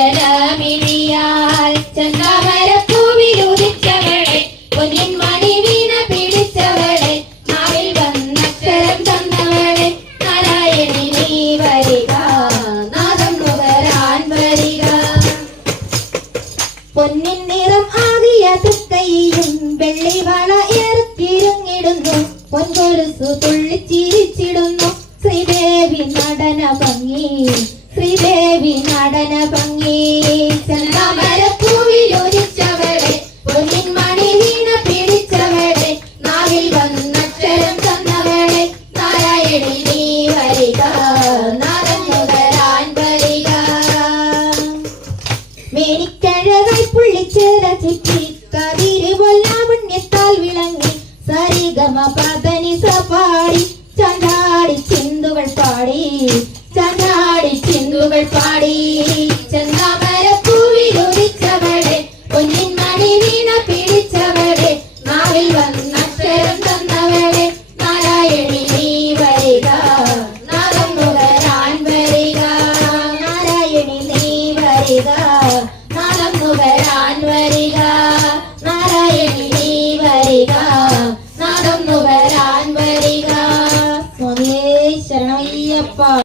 ഗഗനമിഴിയാൽ ചന്ദാമരപ്പൂവിലുദിച്ചവളെ പൊന്നിൻ മണി വീണ പിടിച്ചവളെ നാവിൽ വന്നക്ഷരം തന്നവളെ നാരായണി നീ വരിക നാദം നുകരാൻ വരിക. പൊന്നിൻ നിറം ആകിയ തുക്കൈയും വെള്ളി വള ഏർത്തിരുങ്ങിടുന്നു പൊൻകൊലുസു തുള്ളിച്ചിരിച്ചിടുന്നു ശ്രീദേവി നടന ഭംഗി ശ്രീദേവി നടന ഭംഗി. ചന്ദാമരപ്പൂവിലുദിച്ചവളെ പൊന്നിൻ മണി വീണ പിടിച്ചവളെ നാവിൽ വന്നക്ഷരം തന്നവളെ നാരായണി നീ വരിക നാദം നുകരാൻ വരിക. മേനിക്കഴകായി പുള്ളിച്ചേര ചുറ്റി കതിര് പൊല്ലാമണ്യത്താൽ വിളങ്ങി സരിഗമ പദനി സപാടി ചാഞ്ചാടി ചിന്തുകൾ പാടി ചാഞ്ചാടി ചിന്തുകൾ പാടി. ചന്ദാമരപ്പൂവിലുദിച്ചവളെ പൊന്നിൻ മണി വീണ പിടിച്ചവളെ നാവിൽ വന്നക്ഷരം തന്നവളെ നാരായണി നീ വരിക നാദം നുകരാൻ വരിക. നാരായണി നീ വരിക നാദം നുകരാൻ വരിക. നാരായണി നീ വരിക നാദം നുകരാൻ വരിക. സ്വാമിയേ ശരണമയ്യപ്പ.